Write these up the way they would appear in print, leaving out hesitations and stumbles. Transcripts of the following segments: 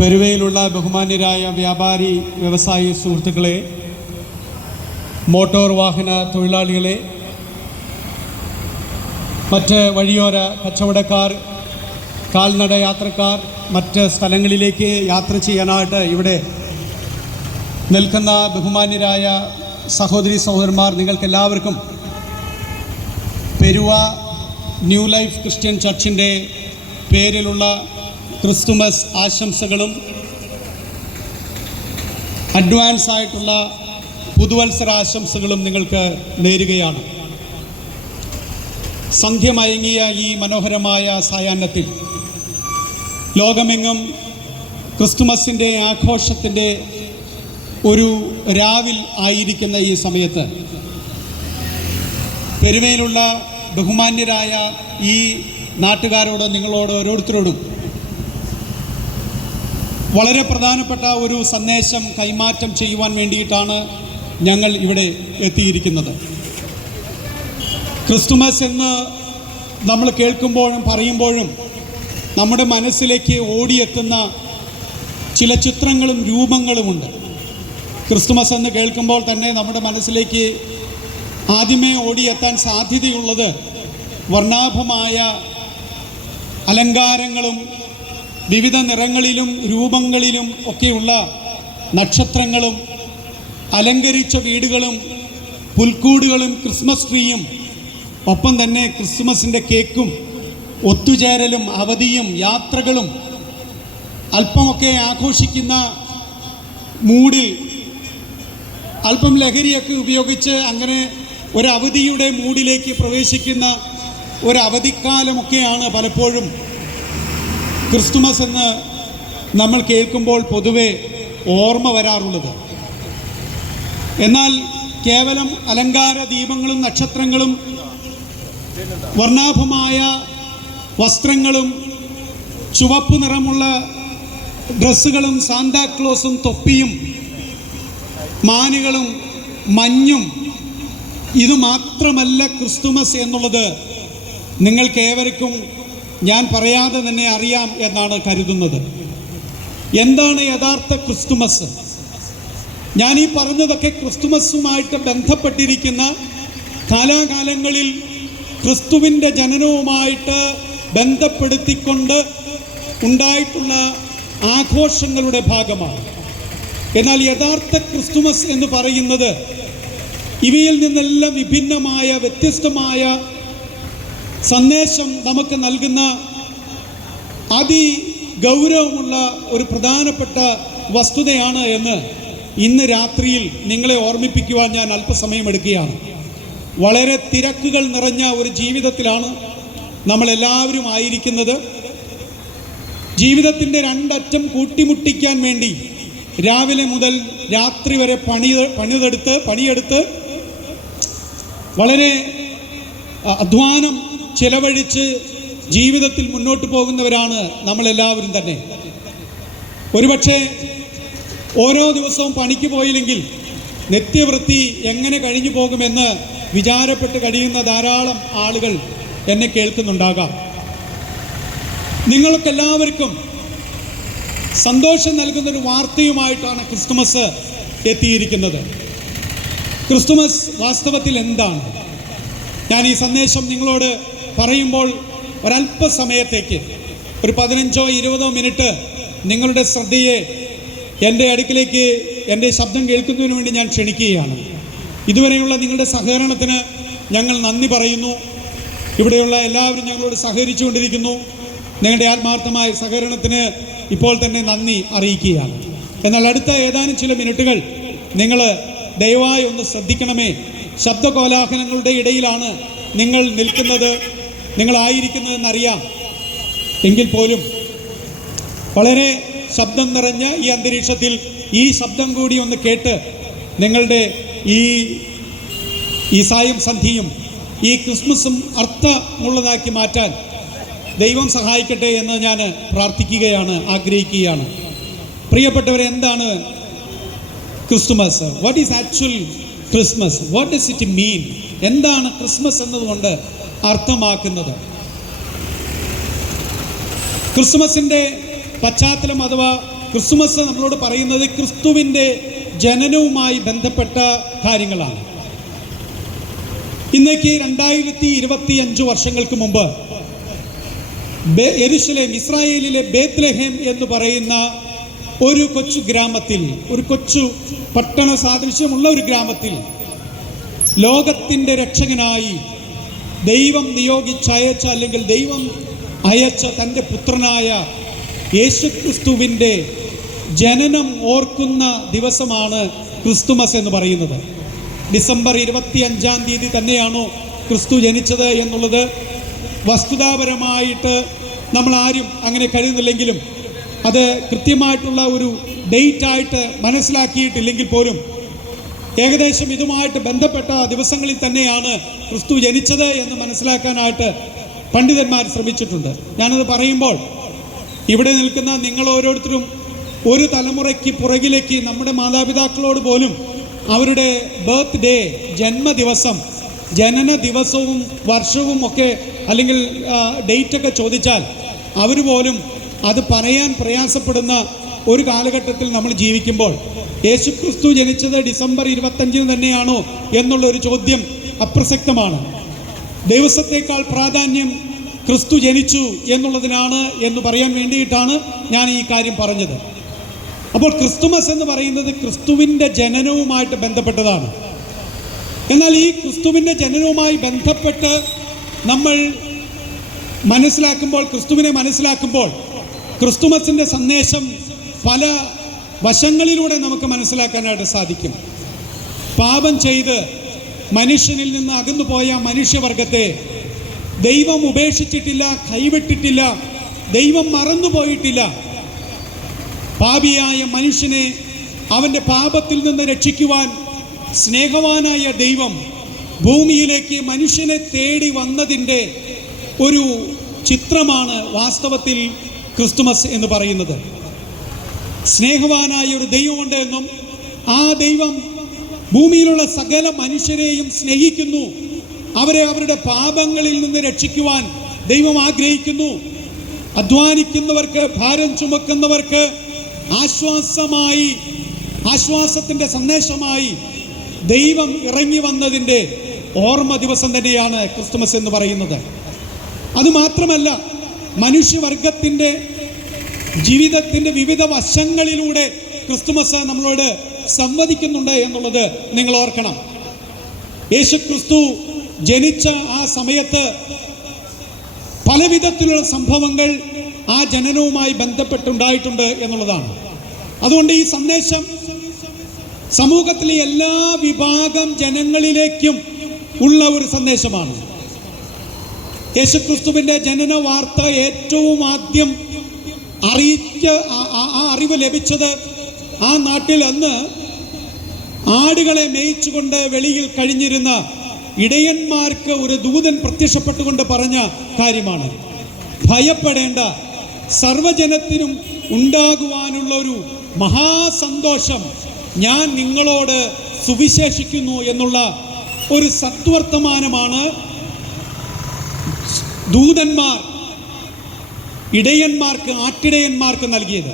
പെരുവയിലുള്ള ബഹുമാന്യരായ വ്യാപാരി വ്യവസായി സുഹൃത്തുക്കളെ, മോട്ടോർ വാഹന തൊഴിലാളികളെ, മറ്റ് വഴിയോര കച്ചവടക്കാർ, കാൽനട യാത്രക്കാർ, മറ്റ് സ്ഥലങ്ങളിലേക്ക് യാത്ര ചെയ്യാനായിട്ട് ഇവിടെ നിൽക്കുന്ന ബഹുമാന്യരായ സഹോദരി സഹോദരന്മാർ, നിങ്ങൾക്കെല്ലാവർക്കും പെരുവ ന്യൂ ലൈഫ് ക്രിസ്ത്യൻ ചർച്ചിൻ്റെ പേരിലുള്ള ക്രിസ്തുമസ് ആശംസകളും അഡ്വാൻസ് ആയിട്ടുള്ള പുതുവത്സര ആശംസകളും നിങ്ങൾക്ക് നേരുകയാണ്. സന്ധ്യമയങ്ങിയ ഈ മനോഹരമായ സായാഹ്നത്തിൽ ലോകമെങ്ങും ക്രിസ്തുമസിൻ്റെ ആഘോഷത്തിൻ്റെ ഒരു രാവിൽ ആയിരിക്കുന്ന ഈ സമയത്ത് പെരുമയിലുള്ള ബഹുമാന്യരായ ഈ നാട്ടുകാരോട്, നിങ്ങളോട് ഓരോരുത്തരോടും വളരെ പ്രധാനപ്പെട്ട ഒരു സന്ദേശം കൈമാറ്റം ചെയ്യുവാൻ വേണ്ടിയിട്ടാണ് ഞങ്ങൾ ഇവിടെ എത്തിയിരിക്കുന്നത്. ക്രിസ്തുമസ് എന്ന് നമ്മൾ കേൾക്കുമ്പോഴും പറയുമ്പോഴും നമ്മുടെ മനസ്സിലേക്ക് ഓടിയെത്തുന്ന ചില ചിത്രങ്ങളും രൂപങ്ങളുമുണ്ട്. ക്രിസ്തുമസ് എന്ന് കേൾക്കുമ്പോൾ തന്നെ നമ്മുടെ മനസ്സിലേക്ക് ആദ്യമേ ഓടിയെത്താൻ സാധ്യതയുള്ളത് വർണ്ണാഭമായ അലങ്കാരങ്ങളും വിവിധ നിറങ്ങളിലും രൂപങ്ങളിലും ഒക്കെയുള്ള നക്ഷത്രങ്ങളും അലങ്കരിച്ച വീടുകളും പുൽക്കൂടുകളും ക്രിസ്മസ് ട്രീയും ഒപ്പം തന്നെ ക്രിസ്മസിൻ്റെ കേക്കും ഒത്തുചേരലും അവധിയും യാത്രകളും അല്പമൊക്കെ ആഘോഷിക്കുന്ന മൂഡിൽ അല്പം ലഹരിയൊക്കെ ഉപയോഗിച്ച് അങ്ങനെ ഒരു അവധിയുടെ മൂഡിലേക്ക് പ്രവേശിക്കുന്ന ഒരു അവധിക്കാലമൊക്കെയാണ് പലപ്പോഴും ക്രിസ്തുമസ് എന്ന് നമ്മൾ കേൾക്കുമ്പോൾ പൊതുവെ ഓർമ്മ വരാറുള്ളത്. എന്നാൽ കേവലം അലങ്കാര ദീപങ്ങളും നക്ഷത്രങ്ങളും വർണ്ണാഭമായ വസ്ത്രങ്ങളും ചുവപ്പ് നിറമുള്ള ഡ്രസ്സുകളും സാന്താക്ലോസും തൊപ്പിയും മാനുകളും മഞ്ഞും ഇത് മാത്രമല്ല ക്രിസ്തുമസ് എന്നുള്ളത് നിങ്ങൾക്കേവർക്കും ഞാൻ പറയാതെ തന്നെ അറിയാം എന്നാണ് കരുതുന്നത്. എന്താണ് യഥാർത്ഥ ക്രിസ്തുമസ്? ഞാൻ ഈ പറഞ്ഞതൊക്കെ ക്രിസ്തുമസുമായിട്ട് ബന്ധപ്പെട്ടിരിക്കുന്ന കാലാകാലങ്ങളിൽ ക്രിസ്തുവിൻ്റെ ജനനവുമായിട്ട് ബന്ധപ്പെടുത്തിക്കൊണ്ട് ഉണ്ടായിട്ടുള്ള ആഘോഷങ്ങളുടെ ഭാഗമാണ്. എന്നാൽ യഥാർത്ഥ ക്രിസ്തുമസ് എന്ന് പറയുന്നത് ഇവയിൽ നിന്നെല്ലാം വിഭിന്നമായ വ്യത്യസ്തമായ സന്ദേശം നമുക്ക് നൽകുന്ന അതിഗൗരവമുള്ള ഒരു പ്രധാനപ്പെട്ട വസ്തുതയാണ് എന്ന് ഇന്ന് രാത്രിയിൽ നിങ്ങളെ ഓർമ്മിപ്പിക്കുവാൻ ഞാൻ അല്പസമയം എടുക്കുകയാണ്. വളരെ തിരക്കുകൾ നിറഞ്ഞ ഒരു ജീവിതത്തിലാണ് നമ്മളെല്ലാവരും ആയിരിക്കുന്നത്. ജീവിതത്തിൻ്റെ രണ്ടറ്റം കൂട്ടിമുട്ടിക്കാൻ വേണ്ടി രാവിലെ മുതൽ രാത്രി വരെ പണിയെടുത്ത് വളരെ അധ്വാനം ചെലവഴിച്ച് ജീവിതത്തിൽ മുന്നോട്ട് പോകുന്നവരാണ് നമ്മളെല്ലാവരും തന്നെ. ഒരുപക്ഷെ ഓരോ ദിവസവും പണിക്ക് പോയില്ലെങ്കിൽ നിത്യവൃത്തി എങ്ങനെ കഴിഞ്ഞു പോകുമെന്ന് വിചാരപ്പെട്ട് കഴിയുന്ന ധാരാളം ആളുകൾ എന്നെ കേൾക്കുന്നുണ്ടാകാം. നിങ്ങൾക്കെല്ലാവർക്കും സന്തോഷം നൽകുന്നൊരു വാർത്തയുമായിട്ടാണ് ക്രിസ്തുമസ് എത്തിയിരിക്കുന്നത്. ക്രിസ്തുമസ് വാസ്തവത്തിൽ എന്താണ്? ഞാൻ ഈ സന്ദേശം നിങ്ങളോട് പറയുമ്പോൾ ഒരല്പസമയത്തേക്ക് ഒരു 15-20 മിനിറ്റ് നിങ്ങളുടെ ശ്രദ്ധയെ എൻ്റെ അടുക്കിലേക്ക് എൻ്റെ ശബ്ദം കേൾക്കുന്നതിന് വേണ്ടി ഞാൻ ക്ഷണിക്കുകയാണ്. ഇതുവരെയുള്ള നിങ്ങളുടെ സഹകരണത്തിന് ഞങ്ങൾ നന്ദി പറയുന്നു. ഇവിടെയുള്ള എല്ലാവരും ഞങ്ങളോട് സഹകരിച്ചുകൊണ്ടിരിക്കുന്നു. നിങ്ങളുടെ ആത്മാർത്ഥമായ സഹകരണത്തിന് ഇപ്പോൾ തന്നെ നന്ദി അറിയിക്കുകയാണ്. എന്നാൽ അടുത്ത ഏതാനും ചില മിനിറ്റുകൾ നിങ്ങൾ ദയവായി ഒന്ന് ശ്രദ്ധിക്കണമേ. ശബ്ദകോലാഹലങ്ങളുടെ ഇടയിലാണ് നിങ്ങൾ നിങ്ങളായിരിക്കുന്നതെന്നറിയാം. എങ്കിൽ പോലും വളരെ ശബ്ദം നിറഞ്ഞ ഈ അന്തരീക്ഷത്തിൽ ഈ ശബ്ദം കൂടി ഒന്ന് കേട്ട് നിങ്ങളുടെ ഈ സായം സന്ധിയും ഈ ക്രിസ്മസും അർത്ഥമുള്ളതാക്കി മാറ്റാൻ ദൈവം സഹായിക്കട്ടെ എന്ന് ഞാൻ പ്രാർത്ഥിക്കുകയാണ്, ആഗ്രഹിക്കുകയാണ്. പ്രിയപ്പെട്ടവരെ, എന്താണ് Christmas? What is actual Christmas? What does it mean? എന്താണ് ക്രിസ്മസ് എന്നതുകൊണ്ട് അർത്ഥമാക്കുന്നത്? ക്രിസ്മസിൻ്റെ പശ്ചാത്തലം അഥവാ ക്രിസ്തുമസ് നമ്മളോട് പറയുന്നത് ക്രിസ്തുവിൻ്റെ ജനനവുമായി ബന്ധപ്പെട്ട കാര്യങ്ങളാണ്. ഇന്നേക്ക് 2025 വർഷങ്ങൾക്ക് മുമ്പ് യെരുശലേം, ഇസ്രായേലിലെ ബേത്ലഹേം എന്ന് പറയുന്ന ഒരു കൊച്ചു ഗ്രാമത്തിൽ, ഒരു കൊച്ചു പട്ടണ സാദൃശ്യമുള്ള ഒരു ഗ്രാമത്തിൽ ലോകത്തിൻ്റെ രക്ഷകനായി ദൈവം നിയോഗിച്ചയച്ച, അല്ലെങ്കിൽ ദൈവം അയച്ച തൻ്റെ പുത്രനായ യേശുക്രിസ്തുവിൻ്റെ ജനനം ഓർക്കുന്ന ദിവസമാണ് ക്രിസ്തുമസ് എന്ന് പറയുന്നത്. ഡിസംബർ 25-ാം തീയതി തന്നെയാണോ ക്രിസ്തു ജനിച്ചത് എന്നുള്ളത് വസ്തുതാപരമായിട്ട് നമ്മൾ ആരും അങ്ങനെ കരുതുന്നില്ലെങ്കിലും, അത് കൃത്യമായിട്ടുള്ള ഒരു ഡേറ്റായിട്ട് മനസ്സിലാക്കിയിട്ടില്ലെങ്കിൽ പോലും ഏകദേശം ഇതുമായിട്ട് ബന്ധപ്പെട്ട ദിവസങ്ങളിൽ തന്നെയാണ് ക്രിസ്തു ജനിച്ചത് എന്ന് മനസ്സിലാക്കാനായിട്ട് പണ്ഡിതന്മാർ ശ്രമിച്ചിട്ടുണ്ട്. ഞാനത് പറയുമ്പോൾ ഇവിടെ നിൽക്കുന്ന നിങ്ങൾ ഓരോരുത്തരും ഒരു തലമുറയ്ക്ക് പുറകിലേക്ക് നമ്മുടെ മാതാപിതാക്കളോട് പോലും അവരുടെ ബർത്ത്ഡേ, ജന്മദിവസം, ജനന ദിവസവും വർഷവും ഒക്കെ അല്ലെങ്കിൽ ഡേറ്റൊക്കെ ചോദിച്ചാൽ അവർ പോലും അത് പറയാൻ പ്രയാസപ്പെടുന്ന ഒരു കാലഘട്ടത്തിൽ നമ്മൾ ജീവിക്കുമ്പോൾ യേശുക്രിസ്തു ജനിച്ചത് ഡിസംബർ 25 തന്നെയാണോ എന്നുള്ളൊരു ചോദ്യം അപ്രസക്തമാണ്. ദിവസത്തേക്കാൾ പ്രാധാന്യം ക്രിസ്തു ജനിച്ചു എന്നുള്ളതിനാണ് എന്ന് പറയാൻ വേണ്ടിയിട്ടാണ് ഞാൻ ഈ കാര്യം പറഞ്ഞത്. അപ്പോൾ ക്രിസ്തുമസ് എന്ന് പറയുന്നത് ക്രിസ്തുവിൻ്റെ ജനനവുമായിട്ട് ബന്ധപ്പെട്ടതാണ്. എന്നാൽ ഈ ക്രിസ്തുവിൻ്റെ ജനനവുമായി ബന്ധപ്പെട്ട് നമ്മൾ മനസ്സിലാക്കുമ്പോൾ, ക്രിസ്തുവിനെ മനസ്സിലാക്കുമ്പോൾ, ക്രിസ്തുമസിൻ്റെ സന്ദേശം പല വശങ്ങളിലൂടെ നമുക്ക് മനസ്സിലാക്കാനായിട്ട് സാധിക്കും. പാപം ചെയ്ത് മനുഷ്യനിൽ നിന്ന് അകന്നു പോയ മനുഷ്യവർഗത്തെ ദൈവം ഉപേക്ഷിച്ചിട്ടില്ല, കൈവിട്ടിട്ടില്ല, ദൈവം മറന്നുപോയിട്ടില്ല. പാപിയായ മനുഷ്യനെ അവൻ്റെ പാപത്തിൽ നിന്ന് രക്ഷിക്കുവാൻ സ്നേഹവാനായ ദൈവം ഭൂമിയിലേക്ക് മനുഷ്യനെ തേടി വന്നതിൻ്റെ ഒരു ചിത്രമാണ് വാസ്തവത്തിൽ ക്രിസ്തുമസ് എന്ന് പറയുന്നത്. സ്നേഹവാനായ ഒരു ദൈവമുണ്ട് എന്നും ആ ദൈവം ഭൂമിയിലുള്ള സകല മനുഷ്യരെയും സ്നേഹിക്കുന്നു, അവരെ അവരുടെ പാപങ്ങളിൽ നിന്ന് രക്ഷിക്കുവാൻ ദൈവം ആഗ്രഹിക്കുന്നു. അധ്വാനിക്കുന്നവർക്ക്, ഭാരം ചുമക്കുന്നവർക്ക് ആശ്വാസമായി, ആശ്വാസത്തിൻ്റെ സന്ദേശമായി ദൈവം ഇറങ്ങി വന്നതിൻ്റെ ഓർമ്മ ദിവസം തന്നെയാണ് ക്രിസ്തുമസ് എന്ന് പറയുന്നത്. അതുമാത്രമല്ല, മനുഷ്യവർഗത്തിൻ്റെ ജീവിതത്തിൻ്റെ വിവിധ വശങ്ങളിലൂടെ ക്രിസ്തുമസ് നമ്മളോട് സംവദിക്കുന്നുണ്ട് എന്നുള്ളത് നിങ്ങൾ ഓർക്കണം. യേശുക്രിസ്തു ജനിച്ച ആ സമയത്ത് പലവിധത്തിലുള്ള സംഭവങ്ങൾ ആ ജനനവുമായി ബന്ധപ്പെട്ടുണ്ടായിട്ടുണ്ട് എന്നുള്ളതാണ്. അതുകൊണ്ട് ഈ സന്ദേശം സമൂഹത്തിലെ എല്ലാ വിഭാഗം ജനങ്ങളിലേക്കും ഉള്ള ഒരു സന്ദേശമാണ്. യേശുക്രിസ്തുവിൻ്റെ ജനന വാർത്ത ഏറ്റവും ആദ്യം അറിവ് ലഭിച്ചത് ആ നാട്ടിൽ അന്ന് ആടുകളെ മേയിച്ചുകൊണ്ട് വെളിയിൽ കഴിഞ്ഞിരുന്ന ഇടയന്മാർക്ക് ഒരു ദൂതൻ പ്രത്യക്ഷപ്പെട്ടുകൊണ്ട് പറഞ്ഞ കാര്യമാണ്. ഭയപ്പെടേണ്ട, സർവജനത്തിനും ഉണ്ടാകുവാനുള്ള ഒരു മഹാസന്തോഷം ഞാൻ നിങ്ങളോട് സുവിശേഷിക്കുന്നു എന്നുള്ള ഒരു സത്വർത്തമാനമാണ് ദൂതന്മാർ ഇടയന്മാർക്ക്, ആട്ടിടയന്മാർക്ക് നൽകിയത്.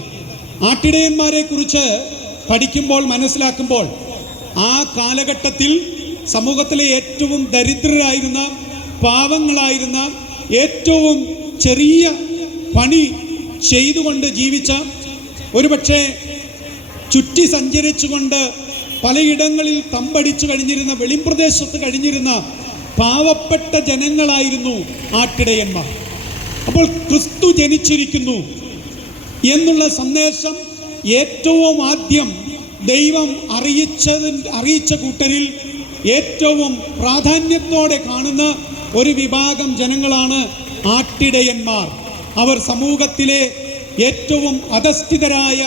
ആട്ടിടയന്മാരെ കുറിച്ച് പഠിക്കുമ്പോൾ, മനസ്സിലാക്കുമ്പോൾ ആ കാലഘട്ടത്തിൽ സമൂഹത്തിലെ ഏറ്റവും ദരിദ്രരായിരുന്ന, പാവങ്ങളായിരുന്ന, ഏറ്റവും ചെറിയ പണി ചെയ്തുകൊണ്ട് ജീവിച്ച, ഒരുപക്ഷെ ചുറ്റി സഞ്ചരിച്ചുകൊണ്ട് പലയിടങ്ങളിൽ തമ്പടിച്ചു കഴിഞ്ഞിരുന്ന, വെളിമ്പ്രദേശത്ത് കഴിഞ്ഞിരുന്ന പാവപ്പെട്ട ജനങ്ങളായിരുന്നു ആട്ടിടയന്മാർ. അപ്പോൾ ക്രിസ്തു ജനിച്ചിരിക്കുന്നു എന്നുള്ള സന്ദേശം ഏറ്റവും ആദ്യം ദൈവം അറിയിച്ച കൂട്ടരിൽ ഏറ്റവും പ്രാധാന്യത്തോടെ കാണുന്ന ഒരു വിഭാഗം ജനങ്ങളാണ് ആട്ടിടയന്മാർ. അവർ സമൂഹത്തിലെ ഏറ്റവും അധസ്ഥിതരായ,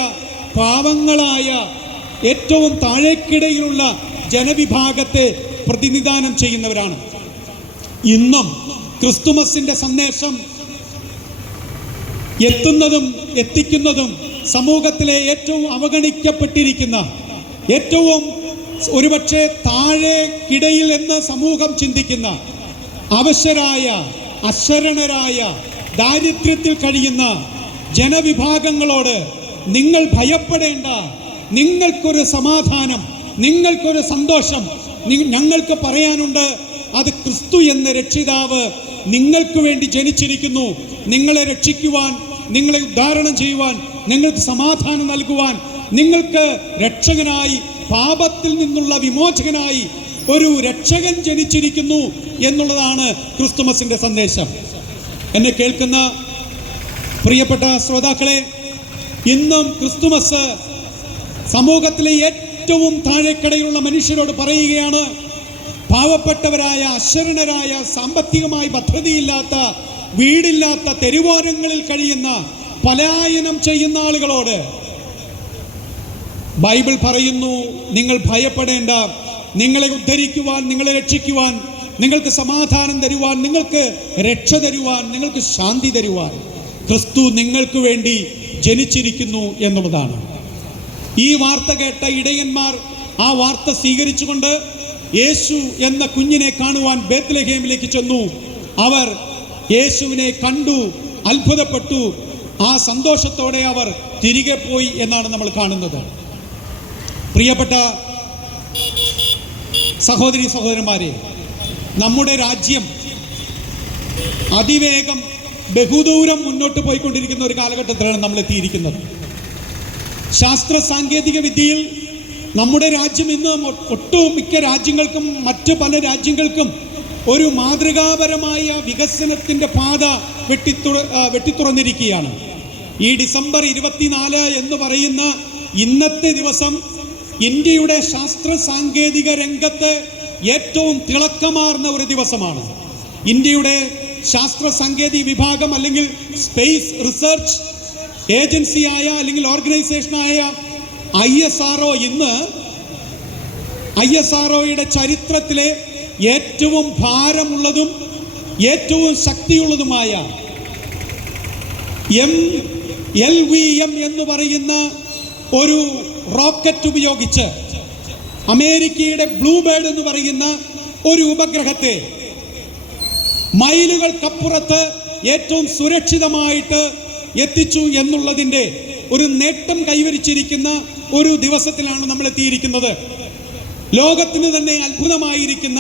പാവങ്ങളായ, ഏറ്റവും താഴേക്കിടയിലുള്ള ജനവിഭാഗത്തെ പ്രതിനിധാനം ചെയ്യുന്നവരാണ്. ഇന്നും ക്രിസ്തുമസിൻ്റെ സന്ദേശം എത്തിക്കുന്നതും സമൂഹത്തിലെ ഏറ്റവും അവഗണിക്കപ്പെട്ടിരിക്കുന്ന, ഏറ്റവും ഒരുപക്ഷെ താഴേക്കിടയിൽ എന്ന് സമൂഹം ചിന്തിക്കുന്ന, അവശരായ, അശരണരായ, ദാരിദ്ര്യത്തിൽ കഴിയുന്ന ജനവിഭാഗങ്ങളോട് നിങ്ങൾ ഭയപ്പെടേണ്ട, നിങ്ങൾക്കൊരു സമാധാനം, നിങ്ങൾക്കൊരു സന്തോഷം ഞങ്ങൾക്ക് പറയാനുണ്ട്. അത് ക്രിസ്തു എന്ന രക്ഷിതാവ് നിങ്ങൾക്ക് വേണ്ടി ജനിച്ചിരിക്കുന്നു. നിങ്ങളെ രക്ഷിക്കുവാൻ, നിങ്ങളെ ഉദ്ധാരണം ചെയ്യുവാൻ, നിങ്ങൾക്ക് സമാധാനം നൽകുവാൻ, നിങ്ങൾക്ക് രക്ഷകനായി, പാപത്തിൽ നിന്നുള്ള വിമോചകനായി ഒരു രക്ഷകൻ ജനിച്ചിരിക്കുന്നു എന്നുള്ളതാണ് ക്രിസ്തുമസിന്റെ സന്ദേശം. എന്നെ കേൾക്കുന്ന പ്രിയപ്പെട്ട ശ്രോതാക്കളെ, ഇന്നും ക്രിസ്തുമസ് സമൂഹത്തിലെ ഏറ്റവും താഴെക്കടയിലുള്ള മനുഷ്യരോട് പറയുകയാണ്. പാവപ്പെട്ടവരായ, അശരണരായ, സാമ്പത്തികമായി ഭദ്രതയില്ലാത്ത, വീടില്ലാത്ത, തെരുവോരങ്ങളിൽ കഴിയുന്ന, പലായനം ചെയ്യുന്ന ആളുകളോട് ബൈബിൾ പറയുന്നു, നിങ്ങൾ ഭയപ്പെടേണ്ട. നിങ്ങളെ ഉദ്ധരിക്കുവാൻ, നിങ്ങളെ രക്ഷിക്കുവാൻ, നിങ്ങൾക്ക് സമാധാനം തരുവാൻ, നിങ്ങൾക്ക് രക്ഷ തരുവാൻ, നിങ്ങൾക്ക് ശാന്തി തരുവാൻ ക്രിസ്തു നിങ്ങൾക്ക് വേണ്ടി ജനിച്ചിരിക്കുന്നു എന്നുള്ളതാണ്. ഈ വാർത്ത കേട്ട ഇടയന്മാർ ആ വാർത്ത സ്വീകരിച്ചുകൊണ്ട് യേശു എന്ന കുഞ്ഞിനെ കാണുവാൻ ബേത്ലഹേമിലേക്ക് ചെന്നു. അവർ യേശുവിനെ കണ്ടു, അത്ഭുതപ്പെട്ടു. ആ സന്തോഷത്തോടെ അവർ തിരികെ പോയി എന്നാണ് നമ്മൾ കാണുന്നത്. പ്രിയപ്പെട്ട സഹോദരി സഹോദരന്മാരെ, നമ്മുടെ രാജ്യം അതിവേഗം ബഹുദൂരം മുന്നോട്ട് പോയിക്കൊണ്ടിരിക്കുന്ന ഒരു കാലഘട്ടത്തിലാണ് നമ്മൾ എത്തിയിരിക്കുന്നത്. ശാസ്ത്ര സാങ്കേതിക വിദ്യയിൽ നമ്മുടെ രാജ്യം ഇന്ന് ഒട്ടുമിക്ക രാജ്യങ്ങൾക്കും മറ്റ് പല രാജ്യങ്ങൾക്കും ഒരു മാതൃകാപരമായ വികസനത്തിൻ്റെ പാത വെട്ടിത്തുറന്നിരിക്കുകയാണ്. ഈ ഡിസംബർ 24 എന്ന് പറയുന്ന ഇന്നത്തെ ദിവസം ഇന്ത്യയുടെ ശാസ്ത്ര സാങ്കേതിക രംഗത്ത് ഏറ്റവും തിളക്കമാർന്ന ഒരു ദിവസമാണ്. ഇന്ത്യയുടെ ശാസ്ത്ര സാങ്കേതിക വിഭാഗം അല്ലെങ്കിൽ സ്പേസ് റിസർച്ച് ഏജൻസിയായ അല്ലെങ്കിൽ ഓർഗനൈസേഷനായ ISRO ഇന്ന് ISROയുടെ ചരിത്രത്തിലെ ഏറ്റവും ഭാരമുള്ളതും ഏറ്റവും ശക്തിയുള്ളതുമായ LVM എന്ന് പറയുന്ന ഒരു റോക്കറ്റ് ഉപയോഗിച്ച് അമേരിക്കയുടെ ബ്ലൂബേർഡ് എന്ന് പറയുന്ന ഒരു ഉപഗ്രഹത്തെ മൈലുകൾക്കപ്പുറത്ത് ഏറ്റവും സുരക്ഷിതമായിട്ട് എത്തിച്ചു എന്നുള്ളതിൻ്റെ ഒരു നേട്ടം കൈവരിച്ചിരിക്കുന്ന ഒരു ദിവസത്തിലാണ് നമ്മൾ എത്തിയിരിക്കുന്നത്. ലോകത്തിന് തന്നെ അത്ഭുതമായിരിക്കുന്ന,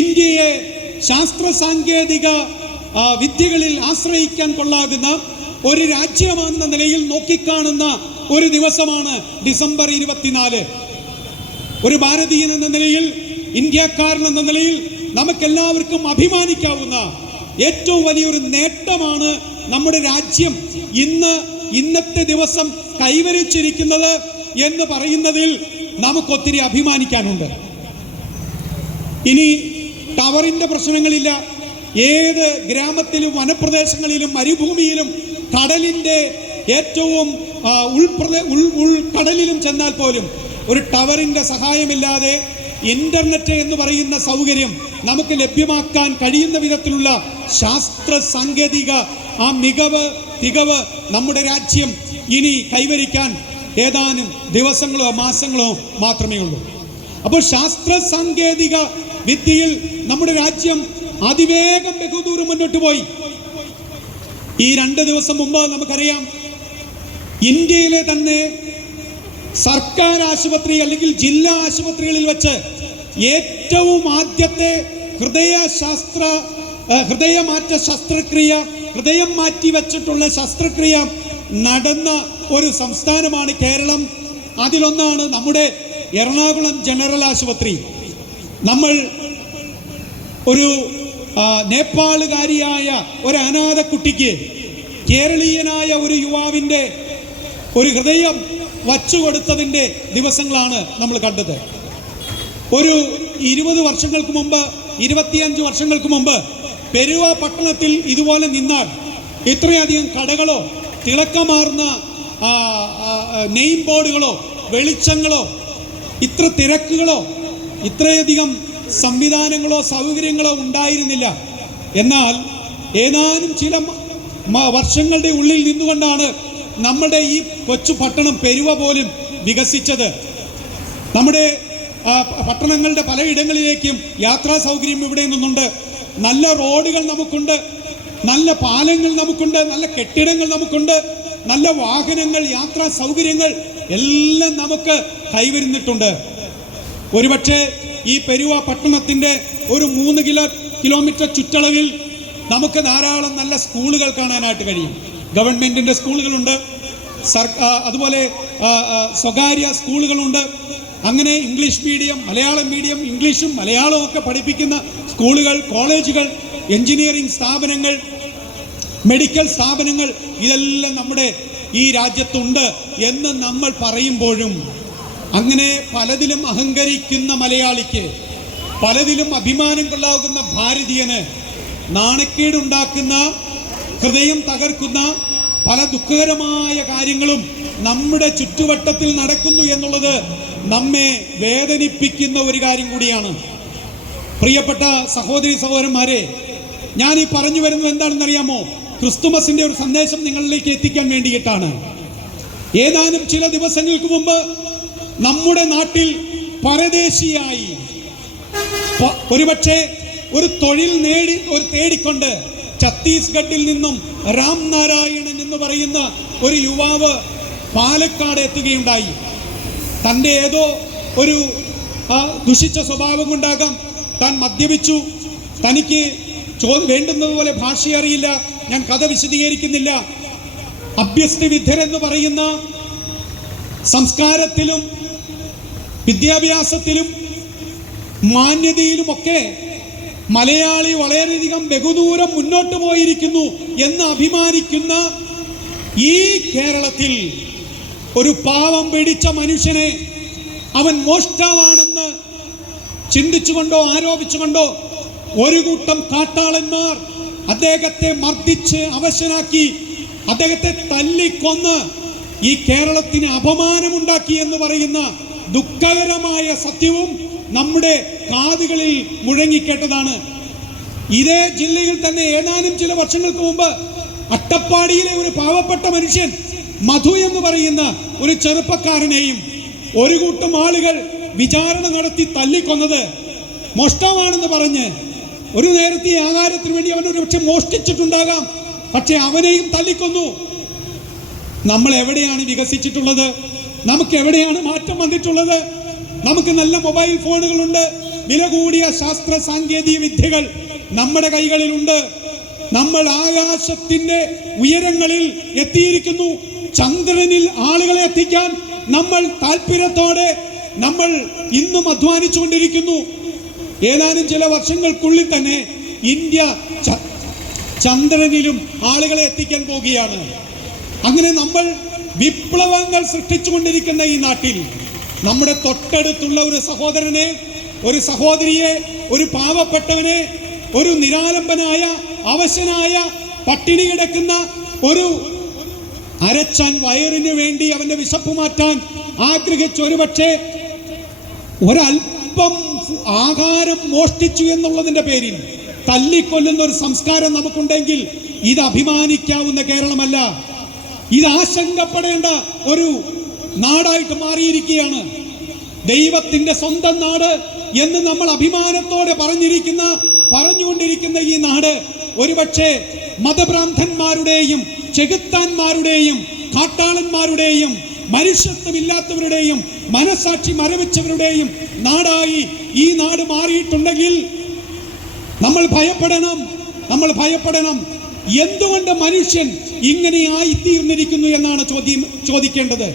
ഇന്ത്യയെ ശാസ്ത്ര സാങ്കേതിക വിദ്യകളിൽ ആശ്രയിക്കാൻ കൊള്ളാകുന്ന ഒരു രാജ്യമെന്ന നിലയിൽ നോക്കിക്കാണുന്ന ഒരു ദിവസമാണ് ഡിസംബർ 24. ഒരു ഭാരതീയൻ എന്ന നിലയിൽ, ഇന്ത്യക്കാരൻ എന്ന നിലയിൽ നമുക്കെല്ലാവർക്കും അഭിമാനിക്കാവുന്ന ഏറ്റവും വലിയൊരു നേട്ടമാണ് നമ്മുടെ രാജ്യം ഇന്നത്തെ ദിവസം കൈവരിച്ചിരിക്കുന്നത് എന്ന് പറയുന്നതിൽ നമുക്കൊത്തിരി അഭിമാനിക്കാനുണ്ട്. ഇനി ടവറിൻ്റെ പ്രശ്നങ്ങളില്ല. ഏത് ഗ്രാമത്തിലും വനപ്രദേശങ്ങളിലും മരുഭൂമിയിലും കടലിൻ്റെ ഏറ്റവും ഉൾക്കടലിലും ചെന്നാൽ പോലും ഒരു ടവറിൻ്റെ സഹായമില്ലാതെ ഇന്റർനെറ്റ് എന്ന് പറയുന്ന സൗകര്യം നമുക്ക് ലഭ്യമാക്കാൻ കഴിയുന്ന വിധത്തിലുള്ള ശാസ്ത്ര സാങ്കേതിക ആ തികവ് നമ്മുടെ രാജ്യം ഇനി കൈവരിക്കാൻ ഏതാനും ദിവസങ്ങളോ മാസങ്ങളോ മാത്രമേ ഉള്ളൂ. അപ്പോൾ ശാസ്ത്ര സാങ്കേതിക വിദ്യയിൽ നമ്മുടെ രാജ്യം അതിവേഗം ബഹുദൂരം മുന്നോട്ട് പോയി. ഈ 2 ദിവസം മുമ്പ് നമുക്കറിയാം, ഇന്ത്യയിലെ തന്നെ സർക്കാർ ആശുപത്രി അല്ലെങ്കിൽ ജില്ലാ ആശുപത്രികളിൽ വെച്ച് ഏറ്റവും ആദ്യത്തെ ഹൃദയമാറ്റ ശസ്ത്രക്രിയ, ഹൃദയം മാറ്റി വെച്ചിട്ടുള്ള ശസ്ത്രക്രിയ നടന്ന ഒരു സംസ്ഥാനമാണ് കേരളം. അതിലൊന്നാണ് നമ്മുടെ എറണാകുളം ജനറൽ ആശുപത്രി. നമ്മൾ ഒരു നേപ്പാളുകാരിയായ ഒരു അനാഥ കുട്ടിക്ക് കേരളീയനായ ഒരു യുവാവിൻ്റെ ഒരു ഹൃദയം വച്ചുകൊടുത്തതിൻ്റെ ദിവസങ്ങളാണ് നമ്മൾ കണ്ടത്. ഒരു 20 വർഷങ്ങൾക്ക് മുമ്പ്, 25 വർഷങ്ങൾക്ക് മുമ്പ് പെരുവ പട്ടണത്തിൽ ഇതുപോലെ നിന്നാൽ ഇത്രയധികം കടകളോ തിളക്കമാർന്ന നെയിം ബോർഡുകളോ വെളിച്ചങ്ങളോ ഇത്ര തിരക്കുകളോ ഇത്രയധികം സംവിധാനങ്ങളോ സൗകര്യങ്ങളോ ഉണ്ടായിരുന്നില്ല. എന്നാൽ ഏതാനും ചില വർഷങ്ങളുടെ ഉള്ളിൽ നിന്നുകൊണ്ടാണ് നമ്മുടെ ഈ കൊച്ചു പട്ടണം പെരുവ പോലും വികസിച്ചത്. നമ്മുടെ പട്ടണങ്ങളുടെ പലയിടങ്ങളിലേക്കും യാത്രാ സൗകര്യം ഇവിടെ നിന്നുണ്ട്. നല്ല റോഡുകൾ നമുക്കുണ്ട്, നല്ല പാലങ്ങൾ നമുക്കുണ്ട്, നല്ല കെട്ടിടങ്ങൾ നമുക്കുണ്ട്. നല്ല വാഹനങ്ങൾ, യാത്രാ സൗകര്യങ്ങൾ എല്ലാം നമുക്ക് കൈവരുന്നിട്ടുണ്ട്. ഒരുപക്ഷെ ഈ പെരുവ പട്ടണത്തിൻ്റെ ഒരു 3 കിലോമീറ്റർ ചുറ്റളവിൽ നമുക്ക് ധാരാളം നല്ല സ്കൂളുകൾ കാണാനായിട്ട് കഴിയും. ഗവൺമെൻറ്റിൻ്റെ സ്കൂളുകളുണ്ട്, അതുപോലെ സ്വകാര്യ സ്കൂളുകളുണ്ട്. അങ്ങനെ ഇംഗ്ലീഷ് മീഡിയം, മലയാളം മീഡിയം, ഇംഗ്ലീഷും മലയാളവും ഒക്കെ പഠിപ്പിക്കുന്ന സ്കൂളുകൾ, കോളേജുകൾ, എഞ്ചിനീയറിംഗ് സ്ഥാപനങ്ങൾ, മെഡിക്കൽ സ്ഥാപനങ്ങൾ ഇതെല്ലാം നമ്മുടെ ഈ രാജ്യത്തുണ്ട് എന്ന് നമ്മൾ പറയുമ്പോഴും അങ്ങനെ പലതിലും അഹങ്കരിക്കുന്ന മലയാളിക്ക്, പലതിലും അഭിമാനം കൊള്ളാകുന്ന ഭാരതീയന് നാണക്കേടുണ്ടാക്കുന്ന, ഹൃദയം തകർക്കുന്ന പല ദുഃഖകരമായ കാര്യങ്ങളും നമ്മുടെ ചുറ്റുവട്ടത്തിൽ നടക്കുന്നു എന്നുള്ളത് നമ്മെ വേദനിപ്പിക്കുന്ന ഒരു കാര്യം കൂടിയാണ്. പ്രിയപ്പെട്ട സഹോദരി സഹോദരന്മാരെ, ഞാൻ ഈ പറഞ്ഞു വരുന്നത് എന്താണെന്നറിയാമോ? ക്രിസ്തുമസിന്റെ ഒരു സന്ദേശം നിങ്ങളിലേക്ക് എത്തിക്കാൻ വേണ്ടിയിട്ടാണ്. ഏതാനും ചില ദിവസങ്ങൾക്ക് മുമ്പ് നമ്മുടെ നാട്ടിൽ പരദേശിയായി ഒരുപക്ഷെ ഒരു തൊഴിൽ തേടിക്കൊണ്ട് ഛത്തീസ്ഗഡിൽ നിന്നും രാം നാരായണൻ എന്ന് പറയുന്ന ഒരു യുവാവ് പാലക്കാട് എത്തുകയുണ്ടായി. തൻ്റെ ഏതോ ഒരു ദുഷിച്ച സ്വഭാവം കൊണ്ടാകാം താൻ മദ്യപിച്ചു, തനിക്ക് വേണ്ടുന്നതുപോലെ ഭാഷ അറിയില്ല, ഞാൻ കഥ വിശദീകരിക്കുന്നില്ല. അഭ്യസ്ത വിദ്യരെന്ന് പറയുന്ന സംസ്കാരത്തിലും വിദ്യാഭ്യാസത്തിലും മാന്യതയിലുമൊക്കെ മലയാളി വളരെയധികം ബഹുദൂരം മുന്നോട്ട് പോയിരിക്കുന്നു എന്ന് അഭിമാനിക്കുന്ന ഈ കേരളത്തിൽ ഒരു പാവം പിടിച്ച മനുഷ്യനെ അവൻ മോഷ്ടാവാണെന്ന് ചിന്തിച്ചുകൊണ്ടോ ആരോപിച്ചുകൊണ്ടോ ഒരു കൂട്ടം കാട്ടാളന്മാർ അദ്ദേഹത്തെ മർദ്ദിച്ച് അവശനാക്കി, അദ്ദേഹത്തെ തല്ലിക്കൊന്ന് ഈ കേരളത്തിന് അപമാനമുണ്ടാക്കി എന്ന് പറയുന്ന ദുഃഖകരമായ സത്യവും നമ്മുടെ കാതുകളിൽ മുഴങ്ങിക്കേട്ടതാണ്. ഇതേ ജില്ലയിൽ തന്നെ ഏതാനും ചില വർഷങ്ങൾക്ക് മുമ്പ് അട്ടപ്പാടിയിലെ ഒരു പാവപ്പെട്ട മനുഷ്യൻ മധു എന്ന് പറയുന്ന ഒരു ചെറുപ്പക്കാരനെയും ഒരു കൂട്ടം ആളുകൾ വിചാരണ നടത്തി തല്ലിക്കൊന്നത് മോഷ്ടാവാണെന്ന് പറഞ്ഞ്. ഒരു നേരത്തെ ആഹാരത്തിന് വേണ്ടി അവൻ ഒരു പക്ഷെ മോഷ്ടിച്ചിട്ടുണ്ടാകാം, പക്ഷെ അവനെയും തല്ലിക്കൊന്നു. നമ്മൾ എവിടെയാണ് വികസിച്ചിട്ടുള്ളത്? നമുക്ക് എവിടെയാണ് മാറ്റം വന്നിട്ടുള്ളത്? നമുക്ക് നല്ല മൊബൈൽ ഫോണുകളുണ്ട്, വില കൂടിയ ശാസ്ത്ര സാങ്കേതിക വിദ്യകൾ നമ്മുടെ കൈകളിലുണ്ട്. നമ്മൾ ആകാശത്തിന്റെ ഉയരങ്ങളിൽ എത്തിയിരിക്കുന്നു. ചന്ദ്രനിൽ ആളുകളെ എത്തിക്കാൻ നമ്മൾ താല്പര്യത്തോടെ നമ്മൾ ഇന്നും അധ്വാനിച്ചുകൊണ്ടിരിക്കുന്നു. ഏതാനും ചില വർഷങ്ങൾക്കുള്ളിൽ തന്നെ ഇന്ത്യ ചന്ദ്രനിലും ആളുകളെ എത്തിക്കാൻ പോവുകയാണ്. അങ്ങനെ നമ്മൾ വിപ്ലവങ്ങൾ സൃഷ്ടിച്ചുകൊണ്ടിരിക്കുന്ന ഈ നാട്ടിൽ നമ്മുടെ തൊട്ടടുത്തുള്ള ഒരു സഹോദരനെ, ഒരു സഹോദരിയെ, ഒരു പാവപ്പെട്ടവനെ, ഒരു നിരാലംബനായ അവശനായ പട്ടിണി കിടക്കുന്ന ഒരു അരച്ചാൻ വയറിന് വേണ്ടി അവന്റെ വിശപ്പ് മാറ്റാൻ ആഗ്രഹിച്ച ഒരുപക്ഷെ ഒരൽപ്പം ആഹാരം മോഷ്ടിച്ചു എന്നുള്ളതിന്റെ പേരിൽ തല്ലിക്കൊല്ലുന്ന ഒരു സംസ്കാരം നമുക്കുണ്ടെങ്കിൽ ഇത് അഭിമാനിക്കാവുന്ന കേരളമല്ല, ഇത് ആശങ്കപ്പെടേണ്ട ഒരു നാടായിട്ട് മാറിയിരിക്കുകയാണ്. ദൈവത്തിന്റെ സ്വന്തം നാട് എന്ന് നമ്മൾ അഭിമാനത്തോടെ പറഞ്ഞുകൊണ്ടിരിക്കുന്ന ഈ നാട് ഒരുപക്ഷെ മതഭ്രാന്തന്മാരുടെയും ചെകുത്താന്മാരുടെയും കാട്ടാളന്മാരുടെയും മനുഷ്യത്വമില്ലാത്തവരുടെയും മനസാക്ഷി മരവിച്ചവരുടെയും നാടായി ഈ നാട് മാറിയിട്ടുണ്ടെങ്കിൽ നമ്മൾ ഭയപ്പെടണം. എന്തുകൊണ്ട് മനുഷ്യൻ ഇങ്ങനെയായി തീർന്നിരിക്കുന്നു എന്നാണ് ചോദിക്കേണ്ടത്.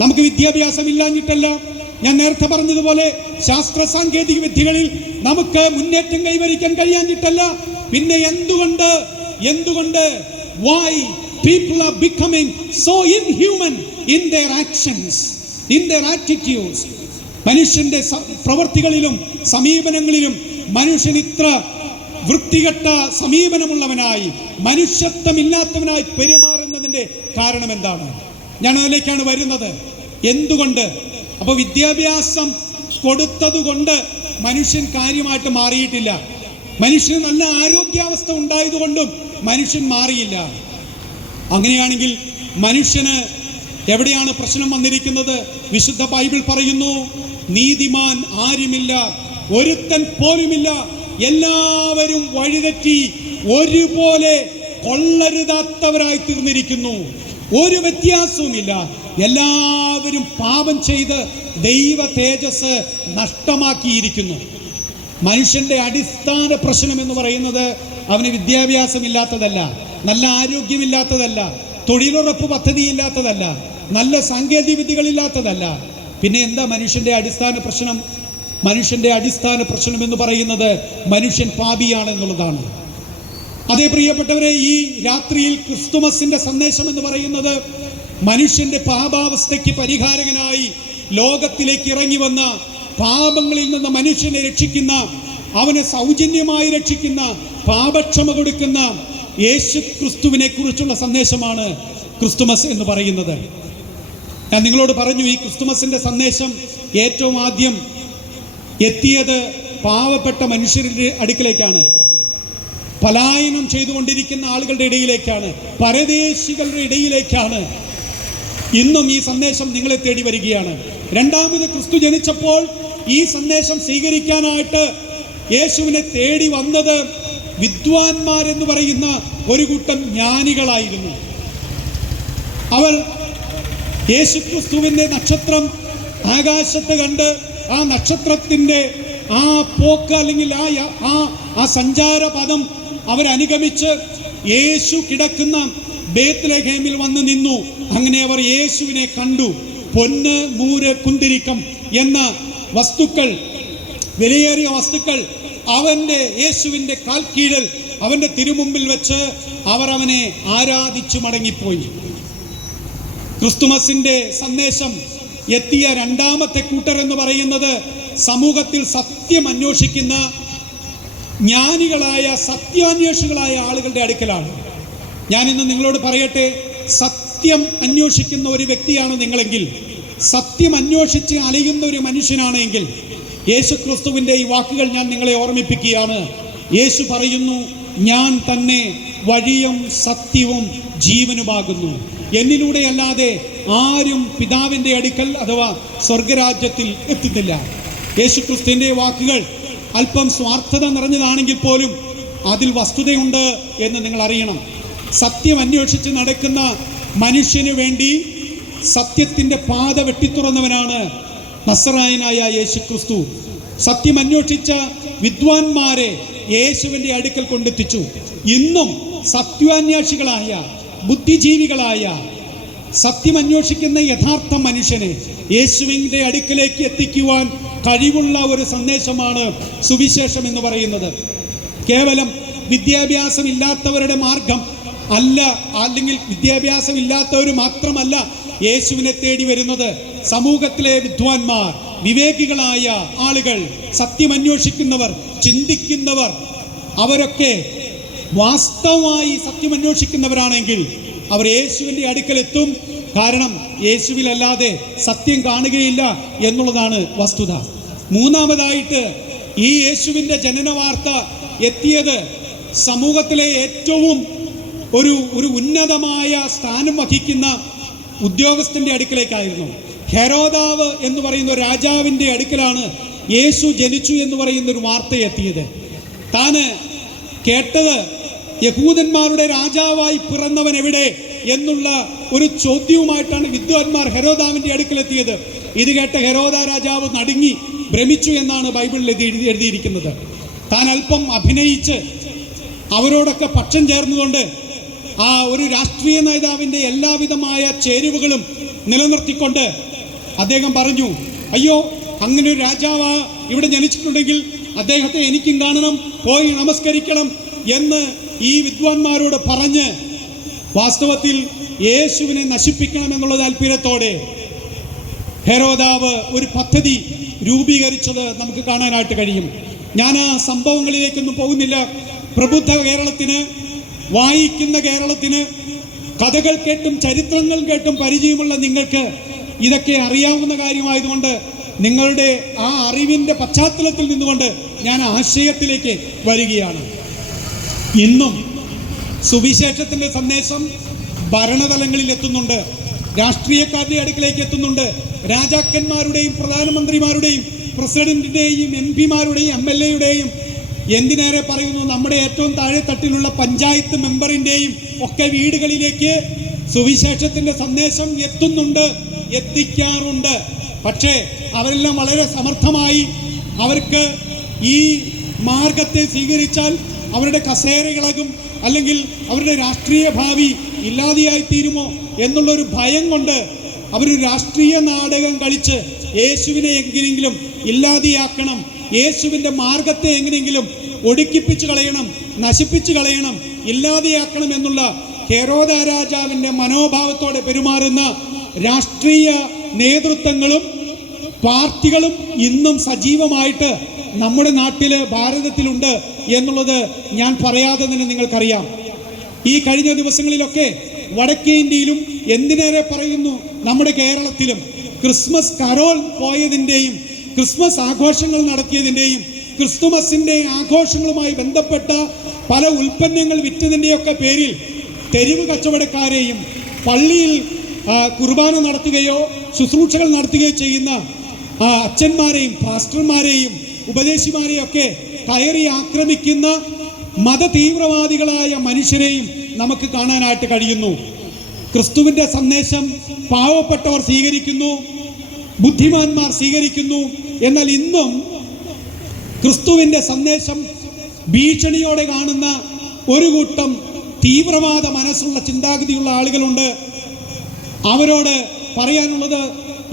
നമുക്ക് വിദ്യാഭ്യാസം ഇല്ലാഞ്ഞിട്ടല്ല, ഞാൻ നേരത്തെ പറഞ്ഞതുപോലെ ശാസ്ത്ര സാങ്കേതിക വിദ്യകളിൽ നമുക്ക് മുന്നേറ്റം കൈവരിക്കാൻ കഴിയാഞ്ഞിട്ടല്ല, പിന്നെ എന്തുകൊണ്ട് why people are becoming so inhuman in their actions, in their attitudes? മനുഷ്യന്റെ പ്രവർത്തികളിലും സമീപനങ്ങളിലും മനുഷ്യൻ ഇത്ര വൃത്തികെട്ട സമീപനമുള്ളവനായി, മനുഷ്യത്വമില്ലാത്തവനായി പെരുമാറുന്നതിന്റെ കാരണം എന്താണ്? ഞാൻ അതിലേക്കാണ് വരുന്നത്. എന്തുകൊണ്ട്? അപ്പോൾ വിദ്യാഭ്യാസം കൊടുത്തതുകൊണ്ട് മനുഷ്യൻ കാര്യമായിട്ട് മാറിയിട്ടില്ല. മനുഷ്യന് നല്ല ആരോഗ്യാവസ്ഥ ഉണ്ടായതുകൊണ്ടും മനുഷ്യൻ മാറിയില്ല. അങ്ങനെയാണെങ്കിൽ മനുഷ്യന് എവിടെയാണ് പ്രശ്നം വന്നിരിക്കുന്നത്? വിശുദ്ധ ബൈബിൾ പറയുന്നു, നീതിമാൻ ആരുമില്ല, ഒരുത്തൻ പോലുമില്ല, എല്ലാവരും വഴിതെറ്റി ഒരുപോലെ കൊള്ളരുതാത്തവരായി തീർന്നിരിക്കുന്നു. ഒരു വ്യത്യാസവുമില്ല. എല്ലാവരും പാപം ചെയ്ത് ദൈവ തേജസ് നഷ്ടമാക്കിയിരിക്കുന്നു. മനുഷ്യന്റെ അടിസ്ഥാന പ്രശ്നം എന്ന് പറയുന്നത് അവന് വിദ്യാഭ്യാസമില്ലാത്തതല്ല, നല്ല ആരോഗ്യമില്ലാത്തതല്ല, തൊഴിലുറപ്പ് പദ്ധതിയില്ലാത്തതല്ല, നല്ല സാങ്കേതിക വിദ്യകളില്ലാത്തതല്ല. പിന്നെ എന്താ മനുഷ്യന്റെ അടിസ്ഥാന പ്രശ്നം? മനുഷ്യന്റെ അടിസ്ഥാന പ്രശ്നം എന്ന് പറയുന്നത് മനുഷ്യൻ പാപിയാണെന്നുള്ളതാണ്. അതേ പ്രിയപ്പെട്ടവരെ, ഈ രാത്രിയിൽ ക്രിസ്തുമസിന്റെ സന്ദേശം എന്ന് പറയുന്നത് മനുഷ്യന്റെ പാപാവസ്ഥയ്ക്ക് പരിഹാരകനായി ലോകത്തിലേക്ക് ഇറങ്ങി വന്ന, പാപങ്ങളിൽ നിന്ന് മനുഷ്യനെ രക്ഷിക്കുന്ന, അവനെ സൗജന്യമായി രക്ഷിക്കുന്ന, പാപക്ഷമ കൊടുക്കുന്ന യേശു ക്രിസ്തുവിനെ കുറിച്ചുള്ള സന്ദേശമാണ് ക്രിസ്തുമസ് എന്ന് പറയുന്നത്. ഞാൻ നിങ്ങളോട് പറഞ്ഞു, ഈ ക്രിസ്തുമസിന്റെ സന്ദേശം ഏറ്റവും ആദ്യം എത്തിയത് പാവപ്പെട്ട മനുഷ്യരുടെ അടുക്കിലേക്കാണ്, പലായനം ചെയ്തുകൊണ്ടിരിക്കുന്ന ആളുകളുടെ ഇടയിലേക്കാണ്, പരദേശികളുടെ ഇടയിലേക്കാണ്. ഇന്നും ഈ സന്ദേശം നിങ്ങളെ തേടി വരികയാണ്. രണ്ടാമത് ക്രിസ്തു ജനിച്ചപ്പോൾ ഈ സന്ദേശം സ്വീകരിക്കാനായിട്ട് യേശുവിനെ തേടി വന്നത് വിദ്വാൻമാരെന്ന് പറയുന്ന ഒരു കൂട്ടം ജ്ഞാനികളായിരുന്നു. അവർ യേശു ക്രിസ്തുവിൻ്റെ നക്ഷത്രം ആകാശത്ത് കണ്ട് ആ നക്ഷത്രത്തിൻ്റെ ആ പോക്ക് അല്ലെങ്കിൽ ആ സഞ്ചാരപഥം അവരനുഗമിച്ച് യേശു കിടക്കുന്ന ബേത്ലഹേമിൽ വന്ന് നിന്നു. അങ്ങനെ അവർ യേശുവിനെ കണ്ടു. പൊന്ന്, മൂര്, കുന്തിരിക്കം എന്ന വസ്തുക്കൾ, വിലയേറിയ വസ്തുക്കൾ അവൻ്റെ യേശുവിൻ്റെ കാൽക്കീഴിൽ അവൻ്റെ തിരുമുമ്പിൽ വെച്ച് അവർ അവനെ ആരാധിച്ചു മടങ്ങിപ്പോയി. ക്രിസ്തുമസിൻ്റെ സന്ദേശം എത്തിയ രണ്ടാമത്തെ കൂട്ടർ എന്ന് പറയുന്നത് സമൂഹത്തിൽ സത്യം അന്വേഷിക്കുന്ന ജ്ഞാനികളായ, സത്യാന്വേഷികളായ ആളുകളുടെ അടുക്കലാണ്. ഞാനിന്ന് നിങ്ങളോട് പറയട്ടെ, സത്യം അന്വേഷിക്കുന്ന ഒരു വ്യക്തിയാണ് നിങ്ങളെങ്കിൽ, സത്യം അന്വേഷിച്ച് അലയുന്ന ഒരു മനുഷ്യനാണെങ്കിൽ, യേശു ക്രിസ്തുവിൻ്റെ ഈ വാക്കുകൾ ഞാൻ നിങ്ങളെ ഓർമ്മിപ്പിക്കുകയാണ്. യേശു പറയുന്നു, ഞാൻ തന്നെ വഴിയും സത്യവും ജീവനുമാകുന്നു. എന്നിലൂടെ അല്ലാതെ ആരും പിതാവിൻ്റെ അടുക്കൽ അഥവാ സ്വർഗരാജ്യത്തിൽ എത്തുന്നില്ല. യേശു ക്രിസ്തുവിൻ്റെ വാക്കുകൾ അല്പം സ്വാർത്ഥത നിറഞ്ഞതാണെങ്കിൽ പോലും അതിൽ വസ്തുതയുണ്ട് എന്ന് നിങ്ങൾ അറിയണം. സത്യം അന്വേഷിച്ച് നടക്കുന്ന മനുഷ്യന് വേണ്ടി സത്യത്തിൻ്റെ പാത വെട്ടിത്തുറന്നവനാണ് നസറായനായ യേശു ക്രിസ്തു. സത്യം അന്വേഷിച്ച വിദ്വാൻമാരെ യേശുവിൻ്റെ അടുക്കൽ കൊണ്ടെത്തിച്ചു. ഇന്നും സത്യാന്വേഷികളായ, ബുദ്ധിജീവികളായ, സത്യം അന്വേഷിക്കുന്ന യഥാർത്ഥ മനുഷ്യനെ യേശുവിൻ്റെ അടുക്കലേക്ക് എത്തിക്കുവാൻ കഴിവുള്ള ഒരു സന്ദേശമാണ് സുവിശേഷം എന്ന് പറയുന്നത്. കേവലം വിദ്യാഭ്യാസമില്ലാത്തവരുടെ മാർഗം അല്ല, അല്ലെങ്കിൽ വിദ്യാഭ്യാസമില്ലാത്തവർ മാത്രമല്ല യേശുവിനെ തേടി വരുന്നത്. സമൂഹത്തിലെ വിദ്വാൻമാർ, വിവേകികളായ ആളുകൾ, സത്യമന്വേഷിക്കുന്നവർ, ചിന്തിക്കുന്നവർ, അവരൊക്കെ വാസ്തവമായി സത്യമന്വേഷിക്കുന്നവരാണെങ്കിൽ അവർ യേശുവിൻ്റെ അടുക്കലെത്തും. കാരണം യേശുവിലല്ലാതെ സത്യം കാണുകയില്ല എന്നുള്ളതാണ് വസ്തുത. മൂന്നാമതായിട്ട്, ഈ യേശുവിൻ്റെ ജനന വാർത്ത എത്തിയത് സമൂഹത്തിലെ ഏറ്റവും ഒരു ഉന്നതമായ സ്ഥാനം വഹിക്കുന്ന ഉദ്യോഗസ്ഥൻ്റെ അടുക്കലേക്കായിരുന്നു. ഹെരോദാവ് എന്ന് പറയുന്ന രാജാവിൻ്റെ അടുക്കലാണ് യേശു ജനിച്ചു എന്ന് പറയുന്ന ഒരു വാർത്ത എത്തിയത്. താന് കേട്ടത് യഹൂദന്മാരുടെ രാജാവായി പിറന്നവൻ എവിടെ എന്നുള്ള ഒരു ചോദ്യവുമായിട്ടാണ് വിദ്വാൻമാർ ഹെരോദാവിൻ്റെ അടുക്കലെത്തിയത്. ഇത് കേട്ട ഹെരോദാ രാജാവ് നടുങ്ങി ഭ്രമിച്ചു എന്നാണ് ബൈബിളിൽ എഴുതിയിരിക്കുന്നത്. താൻ അല്പം അഭിനയിച്ച് അവരോടൊക്കെ പക്ഷം ചേർന്നുകൊണ്ട് ആ ഒരു രാഷ്ട്രീയ നേതാവിൻ്റെ എല്ലാവിധമായ ചേരുവകളും നിലനിർത്തിക്കൊണ്ട് അദ്ദേഹം പറഞ്ഞു, അയ്യോ, അങ്ങനെ ഒരു രാജാവ് ഇവിടെ ജനിച്ചിട്ടുണ്ടെങ്കിൽ അദ്ദേഹത്തെ എനിക്കും കാണണം, പോയി നമസ്കരിക്കണം എന്ന് ഈ വിദ്വാൻമാരോട് പറഞ്ഞ് വാസ്തവത്തിൽ യേശുവിനെ നശിപ്പിക്കണം എന്നുള്ള താല്പര്യത്തോടെ ഹെരോദാവ് ഒരു പദ്ധതി രൂപീകരിച്ചത് നമുക്ക് കാണാനായിട്ട് കഴിയും. ഞാൻ ആ സംഭവങ്ങളിലേക്കൊന്നും പോകുന്നില്ല. പ്രബുദ്ധ കേരളത്തിന്, വായിക്കുന്ന കേരളത്തിന്, കഥകൾ കേട്ടും ചരിത്രങ്ങൾ കേട്ടും പരിചയമുള്ള നിങ്ങൾക്ക് ഇതൊക്കെ അറിയാവുന്ന കാര്യമായതുകൊണ്ട് നിങ്ങളുടെ ആ അറിവിൻ്റെ പശ്ചാത്തലത്തിൽ നിന്നുകൊണ്ട് ഞാൻ ആശയത്തിലേക്ക് വരികയാണ്. ഇന്നും സുവിശേഷത്തിൻ്റെ സന്ദേശം ഭരണതലങ്ങളിൽ എത്തുന്നുണ്ട്, രാഷ്ട്രീയക്കാരുടെ അടുക്കിലേക്ക് എത്തുന്നുണ്ട്, രാജാക്കന്മാരുടെയും പ്രധാനമന്ത്രിമാരുടെയും പ്രസിഡന്റിൻ്റെയും MP-മാരുടെയും MLA-യുടെയും, എന്തിനേറെ പറയുന്നു, നമ്മുടെ ഏറ്റവും താഴെ തട്ടിലുള്ള പഞ്ചായത്ത് മെമ്പറിൻ്റെയും ഒക്കെ വീടുകളിലേക്ക് സുവിശേഷത്തിന്റെ സന്ദേശം എത്തുന്നുണ്ട്, എത്തിക്കാറുണ്ട്. പക്ഷേ അവരെല്ലാം വളരെ സമർത്ഥമായി അവർക്ക് ഈ മാർഗത്തെ സ്വീകരിച്ചാൽ അവരുടെ കസേരകളകും, അല്ലെങ്കിൽ അവരുടെ രാഷ്ട്രീയ ഭാവി ഇല്ലാതെയായി തീരുമോ എന്നുള്ളൊരു ഭയം കൊണ്ട് അവരൊരു രാഷ്ട്രീയ നാടകം കളിച്ച് യേശുവിനെ എങ്ങനെയെങ്കിലും ഇല്ലാതെയാക്കണം, യേശുവിൻ്റെ മാർഗത്തെ എങ്ങനെയെങ്കിലും ഒടുക്കിപ്പിച്ച് കളയണം, നശിപ്പിച്ച് കളയണം, ഇല്ലാതെയാക്കണം എന്നുള്ള ഹെരോദ രാജാവിൻ്റെ മനോഭാവത്തോടെ പെരുമാറുന്ന രാഷ്ട്രീയ നേതൃത്വങ്ങളും പാർട്ടികളും ഇന്നും സജീവമായിട്ട് നമ്മുടെ നാട്ടിൽ ഭാരതത്തിലുണ്ട് എന്നുള്ളത് ഞാൻ പറയാതെ തന്നെ നിങ്ങൾക്കറിയാം. ഈ കഴിഞ്ഞ ദിവസങ്ങളിലൊക്കെ വടക്കേ ഇന്ത്യയിലും എന്തിനേറെ പറയുന്നു നമ്മുടെ കേരളത്തിലും ക്രിസ്മസ് കരോൾ പോയതിൻ്റെയും ക്രിസ്മസ് ആഘോഷങ്ങൾ നടത്തിയതിൻ്റെയും ക്രിസ്തുമസിൻ്റെ ആഘോഷങ്ങളുമായി ബന്ധപ്പെട്ട പല ഉൽപ്പന്നങ്ങൾ വിറ്റതിൻ്റെയൊക്കെ പേരിൽ തെരുവ് കച്ചവടക്കാരെയും പള്ളിയിൽ കുർബാന നടത്തുകയോ ശുശ്രൂഷകൾ നടത്തുകയോ ചെയ്യുന്ന അച്ഛന്മാരെയും പാസ്റ്റർമാരെയും ഉപദേശിമാരെയും ഒക്കെ കയറി ആക്രമിക്കുന്ന മതതീവ്രവാദികളായ മനുഷ്യരെയും നമുക്ക് കാണാനായിട്ട് കഴിയുന്നു. ക്രിസ്തുവിൻ്റെ സന്ദേശം പാവപ്പെട്ടവർ സ്വീകരിക്കുന്നു, ബുദ്ധിമാന്മാർ സ്വീകരിക്കുന്നു. എന്നാൽ ഇന്നും ക്രിസ്തുവിൻ്റെ സന്ദേശം ഭീഷണിയോടെ കാണുന്ന ഒരു കൂട്ടം തീവ്രവാദ മനസ്സുള്ള ചിന്താഗതിയുള്ള ആളുകളുണ്ട്. അവരോട് പറയാനുള്ളത്,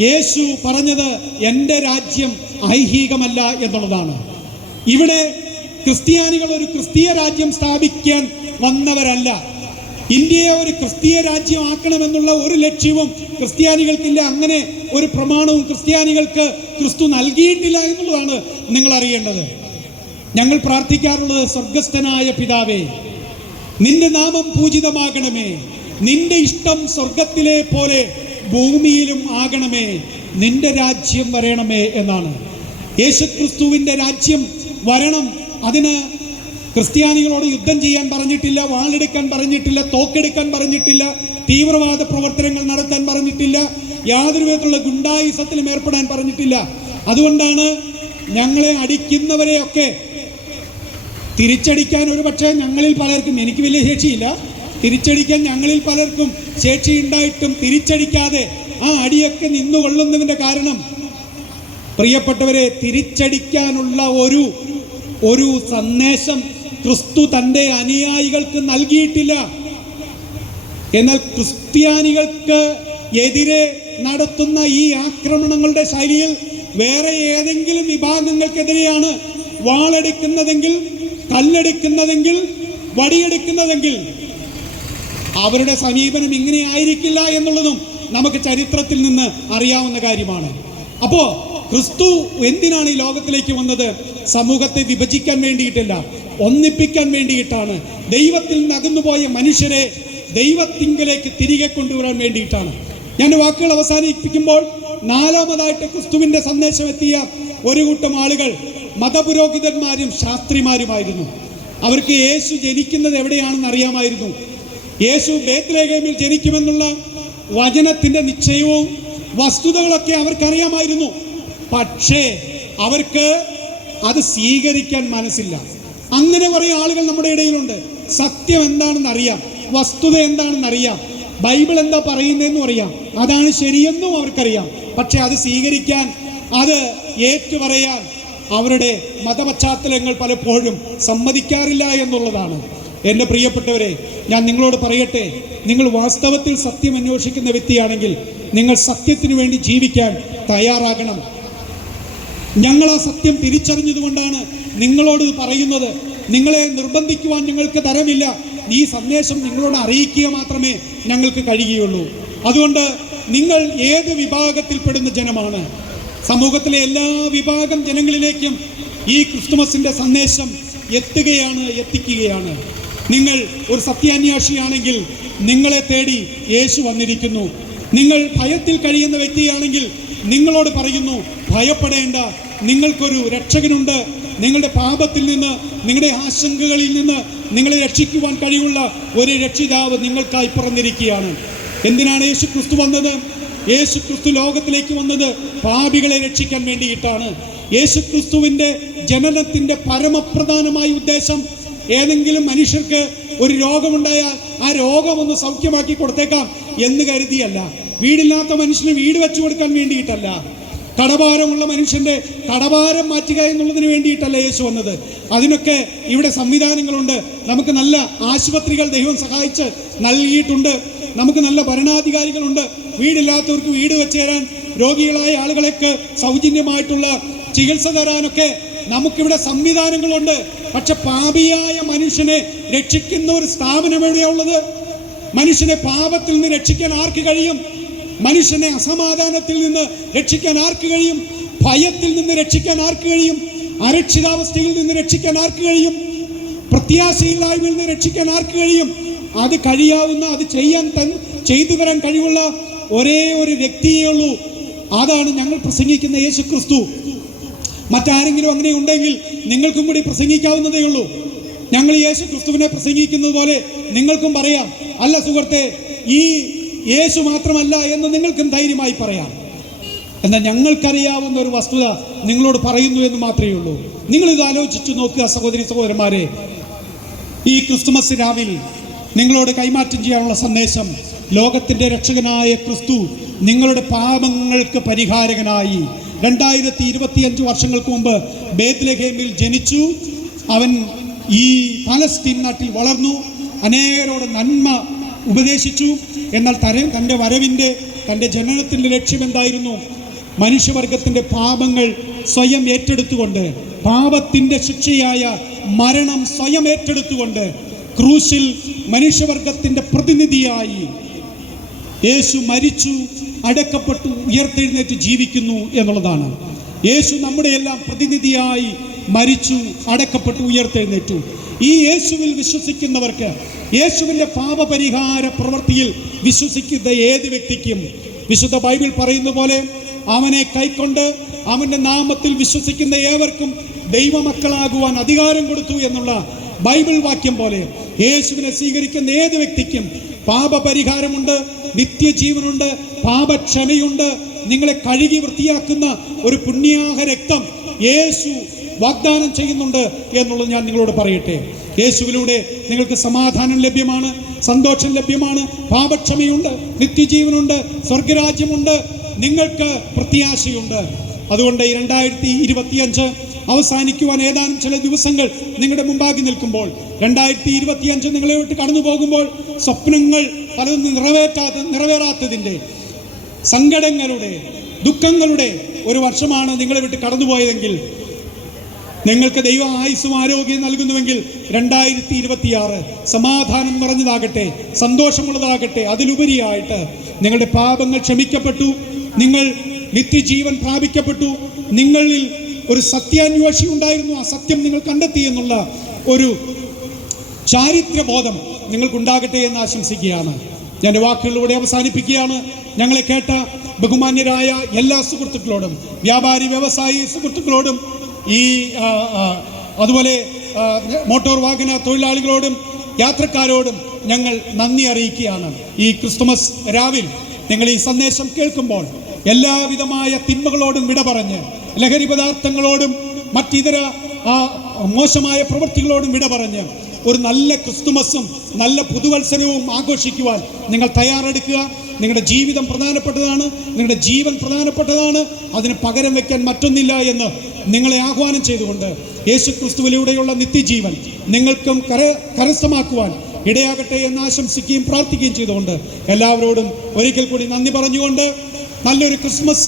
യേശു പറഞ്ഞത് എൻ്റെ രാജ്യം ഐഹികമല്ല എന്നുള്ളതാണ്. ഇവിടെ ക്രിസ്ത്യാനികൾ ഒരു ക്രിസ്തീയ രാജ്യം സ്ഥാപിക്കാൻ വന്നവരല്ല. ഇന്ത്യയെ ഒരു ക്രിസ്തീയ രാജ്യമാക്കണമെന്നുള്ള ഒരു ലക്ഷ്യവും ക്രിസ്ത്യാനികൾക്കില്ല. അങ്ങനെ ഒരു പ്രമാണവും ക്രിസ്ത്യാനികൾക്ക് ക്രിസ്തു നൽകിയിട്ടില്ല എന്നുള്ളതാണ് നിങ്ങൾ അറിയേണ്ടത്. ഞങ്ങൾ പ്രാർത്ഥിക്കാറുള്ളത്, സ്വർഗസ്ഥനായ പിതാവേ, നിന്റെ നാമം പൂജിതമാകണമേ, നിന്റെ ഇഷ്ടം സ്വർഗത്തിലെ പോലെ ഭൂമിയിലും ആകണമേ, നിന്റെ രാജ്യം വരണമേ എന്നാണ്. യേശുക്രിസ്തുവിൻ്റെ രാജ്യം വരണം. അതിന് ക്രിസ്ത്യാനികളോട് യുദ്ധം ചെയ്യാൻ പറഞ്ഞിട്ടില്ല, വാളെടുക്കാൻ പറഞ്ഞിട്ടില്ല, തോക്കെടുക്കാൻ പറഞ്ഞിട്ടില്ല, തീവ്രവാദ പ്രവർത്തനങ്ങൾ നടത്താൻ പറഞ്ഞിട്ടില്ല, യാതൊരു വിധത്തിലുള്ള ഗുണ്ടായുസത്തിലും ഏർപ്പെടാൻ പറഞ്ഞിട്ടില്ല. അതുകൊണ്ടാണ് ഞങ്ങളെ അടിക്കുന്നവരെയൊക്കെ തിരിച്ചടിക്കാൻ ഒരു പക്ഷേ ഞങ്ങളിൽ പലർക്കും, എനിക്ക് വലിയ ശേഷിയില്ല, തിരിച്ചടിക്കാൻ ഞങ്ങളിൽ പലർക്കും ശേഷിയുണ്ടായിട്ടും തിരിച്ചടിക്കാതെ ആ അടിയൊക്കെ നിന്നുകൊള്ളുന്നതിൻ്റെ കാരണം, പ്രിയപ്പെട്ടവരെ, തിരിച്ചടിക്കാനുള്ള ഒരു സന്ദേശം ക്രിസ്തു തൻ്റെ അനുയായികൾക്ക് നൽകിയിട്ടില്ല. എന്നാൽ ക്രിസ്ത്യാനികൾക്ക് എതിരെ നടത്തുന്ന ഈ ആക്രമണങ്ങളുടെ ശൈലിയിൽ വേറെ ഏതെങ്കിലും വിഭാഗങ്ങൾക്കെതിരെയാണ് വാളെടുക്കുന്നതെങ്കിൽ, കല്ലെടുക്കുന്നതെങ്കിൽ, വടിയെടുക്കുന്നതെങ്കിൽ അവരുടെ സമീപനം ഇങ്ങനെ ആയിരിക്കില്ല എന്നുള്ളതും നമുക്ക് ചരിത്രത്തിൽ നിന്ന് അറിയാവുന്ന കാര്യമാണ്. അപ്പോൾ ക്രിസ്തു എന്തിനാണ് ഈ ലോകത്തിലേക്ക് വന്നത്? സമൂഹത്തെ വിഭജിക്കാൻ വേണ്ടിയിട്ടല്ല, ഒന്നിപ്പിക്കാൻ വേണ്ടിയിട്ടാണ്. ദൈവത്തിൽ നിന്ന് അകന്നുപോയ മനുഷ്യരെ ദൈവത്തിങ്കലേക്ക് തിരികെ കൊണ്ടുവരാൻ വേണ്ടിയിട്ടാണ്. ഞാൻ വാക്കുകൾ അവസാനിപ്പിക്കുമ്പോൾ, നാലാമതായിട്ട് ക്രിസ്തുവിൻ്റെ സന്ദേശം എത്തിയ ഒരു കൂട്ടം ആളുകൾ മതപുരോഹിതന്മാരും ശാസ്ത്രിമാരുമായിരുന്നു. അവർക്ക് യേശു ജനിക്കുന്നത് എവിടെയാണെന്ന് അറിയാമായിരുന്നു. യേശു ബേത്ലഹേമിൽ ജനിക്കുമെന്നുള്ള വചനത്തിൻ്റെ നിശ്ചയവും വസ്തുതകളൊക്കെ അവർക്കറിയാമായിരുന്നു. പക്ഷേ അവർക്ക് അത് സ്വീകരിക്കാൻ മനസ്സില്ല. അങ്ങനെ കുറേ ആളുകൾ നമ്മുടെ ഇടയിലുണ്ട്. സത്യം എന്താണെന്ന് അറിയാം, വസ്തുത എന്താണെന്ന് അറിയാം, ബൈബിൾ എന്താ പറയുന്നതെന്നും അറിയാം, അതാണ് ശരിയെന്നും അവർക്കറിയാം. പക്ഷെ അത് സ്വീകരിക്കാൻ, അത് ഏറ്റുപറയാൻ അവരുടെ മതപശ്ചാത്തലങ്ങൾ പലപ്പോഴും സമ്മതിക്കാറില്ല എന്നുള്ളതാണ്. എൻ്റെ പ്രിയപ്പെട്ടവരെ, ഞാൻ നിങ്ങളോട് പറയട്ടെ, നിങ്ങൾ വാസ്തവത്തിൽ സത്യം അന്വേഷിക്കുന്ന വ്യക്തിയാണെങ്കിൽ നിങ്ങൾ സത്യത്തിനു വേണ്ടി ജീവിക്കാൻ തയ്യാറാകണം. ഞങ്ങൾ ആ സത്യം തിരിച്ചറിഞ്ഞതുകൊണ്ടാണ് നിങ്ങളോട് പറയുന്നത്. നിങ്ങളെ നിർബന്ധിക്കുവാൻ ഞങ്ങൾക്ക് തരമില്ല. ഈ സന്ദേശം നിങ്ങളോട് അറിയിക്കുക മാത്രമേ ഞങ്ങൾക്ക് കഴിയുകയുള്ളൂ. അതുകൊണ്ട് നിങ്ങൾ ഏത് വിഭാഗത്തിൽപ്പെടുന്ന ജനമാണ്? സമൂഹത്തിലെ എല്ലാ വിഭാഗം ജനങ്ങളിലേക്കും ഈ ക്രിസ്തുമസിൻ്റെ സന്ദേശം എത്തിക്കുകയാണ്. നിങ്ങൾ ഒരു സത്യാന്വേഷിയാണെങ്കിൽ നിങ്ങളെ തേടി യേശു വന്നിരിക്കുന്നു. നിങ്ങൾ ഭയത്തിൽ കഴിയുന്ന വ്യക്തിയാണെങ്കിൽ നിങ്ങളോട് പറയുന്നു, ഭയപ്പെടേണ്ട, നിങ്ങൾക്കൊരു രക്ഷകനുണ്ട്. നിങ്ങളുടെ പാപത്തിൽ നിന്ന്, നിങ്ങളുടെ ആശങ്കകളിൽ നിന്ന് നിങ്ങളെ രക്ഷിക്കുവാൻ കഴിവുള്ള ഒരു രക്ഷിതാവ് നിങ്ങൾക്കായി പിറന്നിരിക്കുകയാണ്. എന്തിനാണ് യേശു ക്രിസ്തു വന്നത്? യേശു ക്രിസ്തു ലോകത്തിലേക്ക് വന്നത് പാപികളെ രക്ഷിക്കാൻ വേണ്ടിയിട്ടാണ്. യേശു ക്രിസ്തുവിൻ്റെ ജനനത്തിൻ്റെ പരമപ്രധാനമായ ഉദ്ദേശം ഏതെങ്കിലും മനുഷ്യർക്ക് ഒരു രോഗമുണ്ടായാൽ ആ രോഗമൊന്ന് സൗഖ്യമാക്കി കൊടുത്തേക്കാം എന്ന് കരുതിയല്ല. വീടില്ലാത്ത മനുഷ്യന് വീട് വെച്ചു കൊടുക്കാൻ വേണ്ടിയിട്ടല്ല. കടഭാരമുള്ള മനുഷ്യൻ്റെ കടഭാരം മാറ്റുക എന്നുള്ളതിന് വേണ്ടിയിട്ടല്ല യേശു വന്നത്. അതിനൊക്കെ ഇവിടെ സംവിധാനങ്ങളുണ്ട്. നമുക്ക് നല്ല ആശുപത്രികൾ ദൈവം സഹായിച്ച് നൽകിയിട്ടുണ്ട്. നമുക്ക് നല്ല ഭരണാധികാരികളുണ്ട്. വീടില്ലാത്തവർക്ക് വീട് വെച്ച് തരാൻ, രോഗികളായ ആളുകളൊക്കെ സൗജന്യമായിട്ടുള്ള ചികിത്സ തരാനൊക്കെ നമുക്കിവിടെ സംവിധാനങ്ങളുണ്ട്. പക്ഷെ പാപിയായ മനുഷ്യനെ രക്ഷിക്കുന്ന ഒരു സ്ഥാപനം എവിടെയുള്ളത്? മനുഷ്യനെ പാപത്തിൽ നിന്ന് രക്ഷിക്കാൻ ആർക്ക് കഴിയും? മനുഷ്യനെ അസമാധാനത്തിൽ നിന്ന് രക്ഷിക്കാൻ ആർക്ക് കഴിയും? ഭയത്തിൽ നിന്ന് രക്ഷിക്കാൻ ആർക്ക് കഴിയും? അരക്ഷിതാവസ്ഥയിൽ നിന്ന് രക്ഷിക്കാൻ ആർക്ക് കഴിയും? പ്രത്യാശയില്ലായ്മയിൽ നിന്ന് രക്ഷിക്കാൻ ആർക്ക് കഴിയും? അത് കഴിയാവുന്ന, അത് ചെയ്തു തരാൻ കഴിവുള്ള ഒരേ ഒരു വ്യക്തിയേ ഉള്ളൂ. അതാണ് ഞങ്ങൾ പ്രസംഗിക്കുന്ന യേശു ക്രിസ്തു. മറ്റാരെങ്കിലും അങ്ങനെ ഉണ്ടെങ്കിൽ നിങ്ങൾക്കും കൂടി പ്രസംഗിക്കാവുന്നതേ ഉള്ളൂ. ഞങ്ങൾ യേശു ക്രിസ്തുവിനെ പ്രസംഗിക്കുന്നത് പോലെ നിങ്ങൾക്കും പറയാം, അല്ല സുഹൃത്തെ, ഈ യേശു മാത്രമല്ല എന്ന് നിങ്ങൾക്കും ധൈര്യമായി പറയാം. എന്നാൽ ഞങ്ങൾക്കറിയാവുന്ന ഒരു വസ്തുത നിങ്ങളോട് പറയുന്നു എന്ന് മാത്രമേ ഉള്ളൂ. നിങ്ങളിത് ആലോചിച്ചു നോക്കുക സഹോദരി സഹോദരന്മാരെ. ഈ ക്രിസ്തുമസ് രാവിൽ നിങ്ങളോട് കൈമാറ്റം ചെയ്യാനുള്ള സന്ദേശം, ലോകത്തിൻ്റെ രക്ഷകനായ ക്രിസ്തു നിങ്ങളുടെ പാപങ്ങൾക്ക് പരിഹാരകനായി 2025 വർഷങ്ങൾക്ക് മുമ്പ് ബേത്ലഹേമിൽ ജനിച്ചു. അവൻ ഈ പാലസ്തീൻ നാട്ടിൽ വളർന്നു, അനേകരോട് നന്മ ഉപദേശിച്ചു. എന്നാൽ തൻ്റെ വരവിൻ്റെ, തൻ്റെ ജനനത്തിൻ്റെ ലക്ഷ്യം എന്തായിരുന്നു? മനുഷ്യവർഗത്തിൻ്റെ പാപങ്ങൾ സ്വയം ഏറ്റെടുത്തുകൊണ്ട്, പാപത്തിൻ്റെ ശിക്ഷയായ മരണം സ്വയം ഏറ്റെടുത്തുകൊണ്ട് ക്രൂശിൽ മനുഷ്യവർഗത്തിൻ്റെ പ്രതിനിധിയായി യേശു മരിച്ചു, അടക്കപ്പെട്ടു, ഉയർത്തെഴുന്നേറ്റ് ജീവിക്കുന്നു എന്നുള്ളതാണ്. യേശു നമ്മുടെ എല്ലാം പ്രതിനിധിയായി മരിച്ചു, അടക്കപ്പെട്ടു, ഉയർത്തെഴുന്നേറ്റു. ഈ യേശുവിൽ വിശ്വസിക്കുന്നവർക്ക്, യേശുവിൻ്റെ പാപപരിഹാര പ്രവൃത്തിയിൽ വിശ്വസിക്കുന്ന ഏത് വ്യക്തിക്കും, വിശുദ്ധ ബൈബിൾ പറയുന്ന പോലെ അവനെ കൈക്കൊണ്ട് അവൻ്റെ നാമത്തിൽ വിശ്വസിക്കുന്ന ഏവർക്കും ദൈവമക്കളാകുവാൻ അധികാരം കൊടുത്തു എന്നുള്ള ബൈബിൾ വാക്യം പോലെ യേശുവിനെ സ്വീകരിക്കുന്ന ഏത് വ്യക്തിക്കും പാപപരിഹാരമുണ്ട്, നിത്യജീവനുണ്ട്, പാപക്ഷമയുണ്ട്. നിങ്ങളെ കഴുകി വൃത്തിയാക്കുന്ന ഒരു പുണ്യാഹ രക്തം യേശു വാഗ്ദാനം ചെയ്യുന്നുണ്ട് എന്നുള്ളത് ഞാൻ നിങ്ങളോട് പറയട്ടെ. യേശുവിലൂടെ നിങ്ങൾക്ക് സമാധാനം ലഭ്യമാണ്, സന്തോഷം ലഭ്യമാണ്, പാപക്ഷമയുണ്ട്, നിത്യജീവനുണ്ട്, സ്വർഗരാജ്യമുണ്ട്, നിങ്ങൾക്ക് പ്രത്യാശയുണ്ട്. അതുകൊണ്ട് ഈ 2025 അവസാനിക്കുവാൻ ഏതാനും ചില ദിവസങ്ങൾ നിങ്ങളുടെ മുമ്പാകെ നിൽക്കുമ്പോൾ, 2025 നിങ്ങളെ വിട്ട് കടന്നു പോകുമ്പോൾ, സ്വപ്നങ്ങൾ പലതും നിറവേറാത്തതിൻ്റെ, സങ്കടങ്ങളുടെ, ദുഃഖങ്ങളുടെ ഒരു വർഷമാണ് നിങ്ങളെ വിട്ട് കടന്നുപോയതെങ്കിൽ, നിങ്ങൾക്ക് ദൈവ ആയുസ്സും ആരോഗ്യം നൽകുന്നുവെങ്കിൽ 2026 സമാധാനം നിറഞ്ഞതാകട്ടെ, സന്തോഷമുള്ളതാകട്ടെ. അതിലുപരിയായിട്ട് നിങ്ങളുടെ പാപങ്ങൾ ക്ഷമിക്കപ്പെട്ടു, നിങ്ങൾ നിത്യജീവൻ പ്രാപിക്കപ്പെട്ടു, നിങ്ങളിൽ ഒരു സത്യാന്വേഷി ഉണ്ടായിരുന്നു, ആ സത്യം നിങ്ങൾ കണ്ടെത്തി എന്നുള്ള ഒരു ചാരിത്രബോധം നിങ്ങൾക്കുണ്ടാകട്ടെ എന്ന് ആശംസിക്കുകയാണ്. ഞാൻ എൻ്റെ വാക്കുകളിലൂടെ അവസാനിപ്പിക്കുകയാണ്. ഞങ്ങളെ കേട്ട ബഹുമാന്യരായ എല്ലാ സുഹൃത്തുക്കളോടും, വ്യാപാരി വ്യവസായി സുഹൃത്തുക്കളോടും, ഈ അതുപോലെ മോട്ടോർ വാഹന തൊഴിലാളികളോടും യാത്രക്കാരോടും ഞങ്ങൾ നന്ദി അറിയിക്കുകയാണ്. ഈ ക്രിസ്തുമസ് രാവിൽ നിങ്ങൾ ഈ സന്ദേശം കേൾക്കുമ്പോൾ എല്ലാവിധമായ തിന്മകളോടും വിട പറഞ്ഞ്, ലഹരി പദാർത്ഥങ്ങളോടും മറ്റിതര മോശമായ പ്രവൃത്തികളോടും വിട പറഞ്ഞ് ഒരു നല്ല ക്രിസ്തുമസും നല്ല പുതുവത്സരവും ആഘോഷിക്കുവാൻ നിങ്ങൾ തയ്യാറെടുക്കുക. നിങ്ങളുടെ ജീവിതം പ്രധാനപ്പെട്ടതാണ്, നിങ്ങളുടെ ജീവൻ പ്രധാനപ്പെട്ടതാണ്, അതിന് പകരം വയ്ക്കാൻ മറ്റൊന്നില്ല എന്ന് നിങ്ങളെ ആഹ്വാനം ചെയ്തുകൊണ്ട് യേശു ക്രിസ്തുവിലൂടെയുള്ള നിത്യജീവൻ നിങ്ങൾക്കും കരസ്ഥമാക്കുവാൻ ഇടയാകട്ടെ എന്ന് ആശംസിക്കുകയും പ്രാർത്ഥിക്കുകയും ചെയ്തുകൊണ്ട് എല്ലാവരോടും ഒരിക്കൽ കൂടി നന്ദി പറഞ്ഞുകൊണ്ട് നല്ലൊരു ക്രിസ്മസ്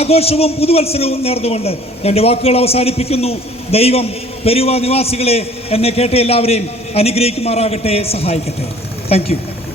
ആഘോഷവും പുതുവത്സരവും നേർന്നുകൊണ്ട് എൻ്റെ വാക്കുകൾ അവസാനിപ്പിക്കുന്നു. ദൈവം പെരുവ നിവാസികളെ, എന്നെ കേട്ട എല്ലാവരെയും അനുഗ്രഹിക്കുമാറാകട്ടെ, സഹായിക്കട്ടെ. Thank you.